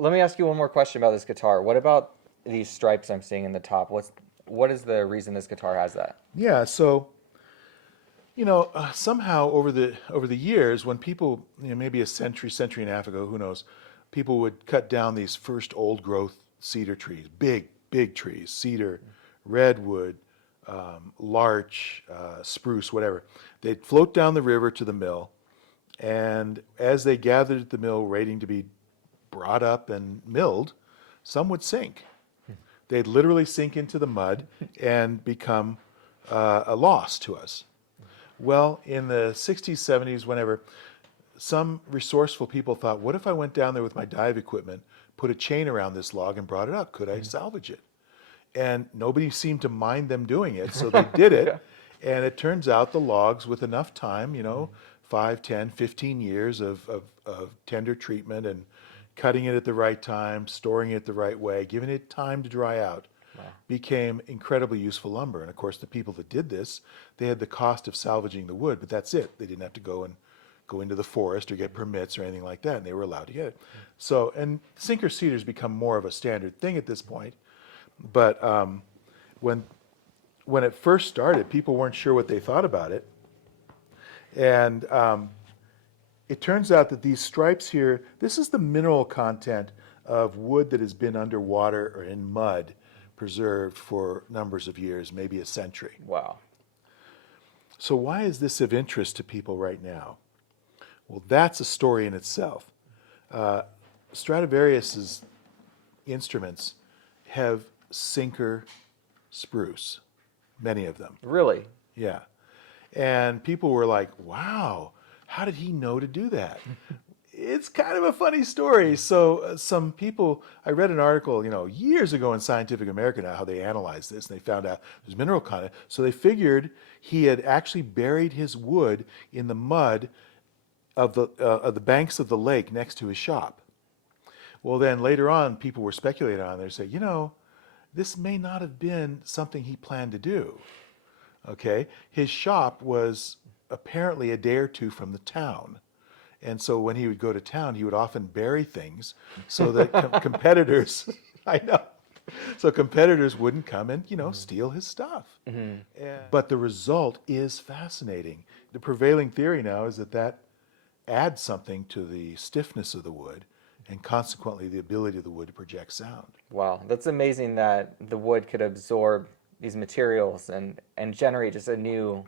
let me ask you one more question about this guitar. What about these stripes I'm seeing in the top? What is the reason this guitar has that? Yeah, so somehow over the years, when people, maybe a century, century and a half ago, who knows, people would cut down these first old growth cedar trees, big, big trees, cedar, redwood, larch, spruce, whatever. They'd float down the river to the mill, and as they gathered at the mill, waiting to be brought up and milled, some would sink. They'd literally sink into the mud and become a loss to us. Well, in the 60s, 70s, whenever, some resourceful people thought, what if I went down there with my dive equipment, put a chain around this log and brought it up? Could I salvage it? And nobody seemed to mind them doing it, so they did it. And it turns out the logs, with enough time, 5, 10, 15 years of tender treatment and cutting it at the right time, storing it the right way, giving it time to dry out, became incredibly useful lumber. And of course, the people that did this, they had the cost of salvaging the wood, but that's it. They didn't have to go into the forest or get permits or anything like that, and they were allowed to get it. So, and sinker cedars become more of a standard thing at this point. But when it first started, people weren't sure what they thought about it. And it turns out that these stripes here, this is the mineral content of wood that has been underwater or in mud, preserved for numbers of years, maybe a century. Wow. So why is this of interest to people right now? Well, that's a story in itself. Stradivarius's instruments have sinker spruce, many of them. Really? Yeah. And people were like, wow, how did he know to do that? It's kind of a funny story. So some people, I read an article, years ago in Scientific American, how they analyzed this, and they found out there's mineral content. So they figured he had actually buried his wood in the mud of the banks of the lake next to his shop. Well, then later on, people were speculating on there, say, this may not have been something he planned to do. Okay, his shop was apparently a day or two from the town. And so when he would go to town, he would often bury things so that competitors, I know, so competitors wouldn't come and, steal his stuff. But the result is fascinating. The prevailing theory now is that adds something to the stiffness of the wood and consequently the ability of the wood to project sound. Wow, that's amazing that the wood could absorb these materials and generate just a new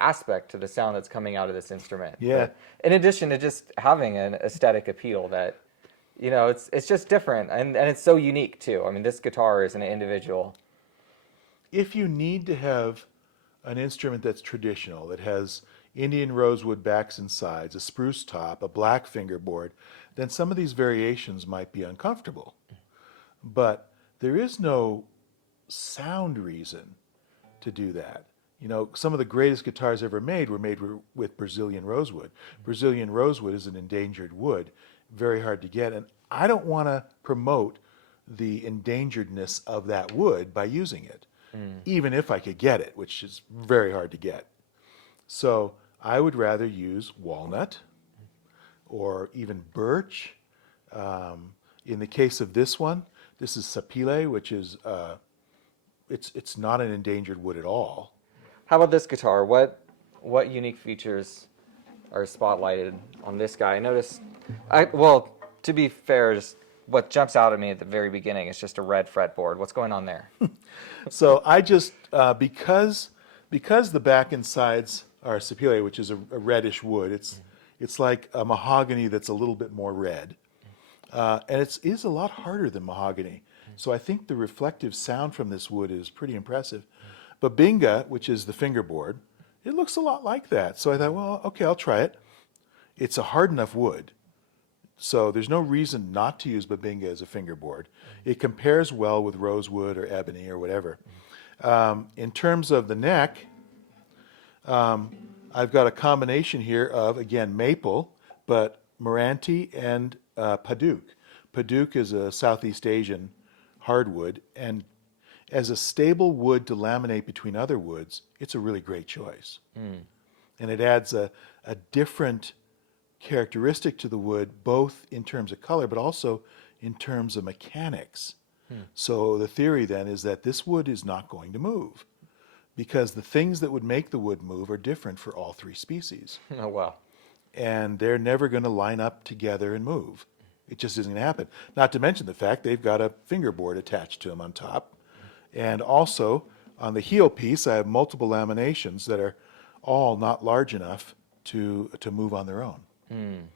aspect to the sound that's coming out of this instrument. Yeah. But in addition to just having an aesthetic appeal that, it's just different and it's so unique too. I mean, this guitar is an individual. If you need to have an instrument that's traditional, that has Indian rosewood backs and sides, a spruce top, a black fingerboard, then some of these variations might be uncomfortable. But there is no sound reason to do that. Some of the greatest guitars ever made were made with Brazilian rosewood. Brazilian rosewood is an endangered wood, very hard to get, and I don't want to promote the endangeredness of that wood by using it, even if I could get it, which is very hard to get. So I would rather use walnut or even birch. In the case of this one, this is sapele, which is it's not an endangered wood at all. How about this guitar? What unique features are spotlighted on this guy? I noticed, well, to be fair, just what jumps out at me at the very beginning is just a red fretboard. What's going on there? So I just, because the back and sides are sapele, which is a reddish wood, it's like a mahogany that's a little bit more red. And it is a lot harder than mahogany. So I think the reflective sound from this wood is pretty impressive. Babinga, which is the fingerboard, it looks a lot like that. So I thought, well, okay, I'll try it. It's a hard enough wood, so there's no reason not to use Babinga as a fingerboard. It compares well with rosewood or ebony or whatever. In terms of the neck, I've got a combination here of, again, maple, but Meranti and Paduk. Paduk is a Southeast Asian hardwood, and as a stable wood to laminate between other woods, it's a really great choice. And it adds a different characteristic to the wood, both in terms of color, but also in terms of mechanics. So the theory then is that this wood is not going to move because the things that would make the wood move are different for all three species. Oh, wow. And they're never going to line up together and move. It just isn't going to happen. Not to mention the fact they've got a fingerboard attached to them on top. And also, on the heel piece, I have multiple laminations that are all not large enough to move on their own.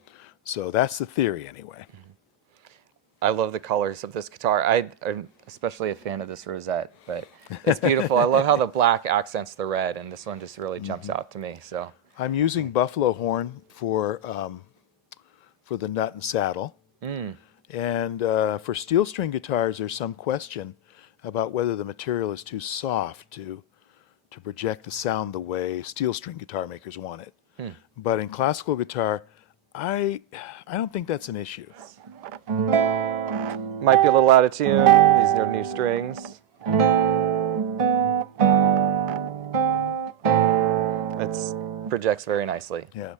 So that's the theory anyway. I love the colors of this guitar. I'm especially a fan of this rosette, but it's beautiful. I love how the black accents the red, and this one just really jumps out to me. So I'm using buffalo horn for the nut and saddle. And for steel string guitars, there's some question about whether the material is too soft to project the sound the way steel string guitar makers want it. But in classical guitar, I don't think that's an issue. might be a little out of tune. These are new strings. It projects very nicely. Yeah.